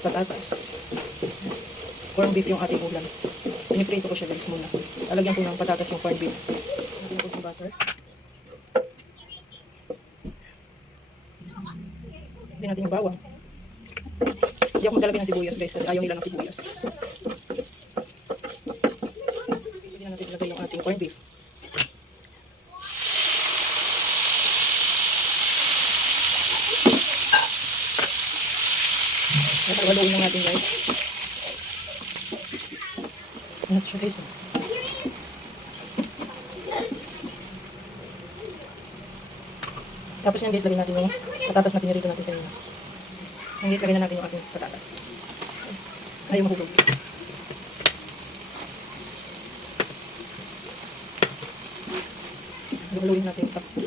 patatas. Corn beef yung ating ulam. Piniprito ko siya guys muna. Lalagyan ko ng patatas yung corn beef. Lagyan ko ng butter. Lagyan natin yung bawang. Hindi ako maglalagay ng sibuyas guys kasi ayaw nila ng sibuyas. Lagyan natin ilagay yung ating corn beef. Haluin lang natin guys. Ano ito siya guys? Tapos yan guys, lagyan natin yung patatas na pinirito natin kanina. Yan guys, lagyan na natin yung ating patatas. Ayaw mahulog. Haluin natin ito.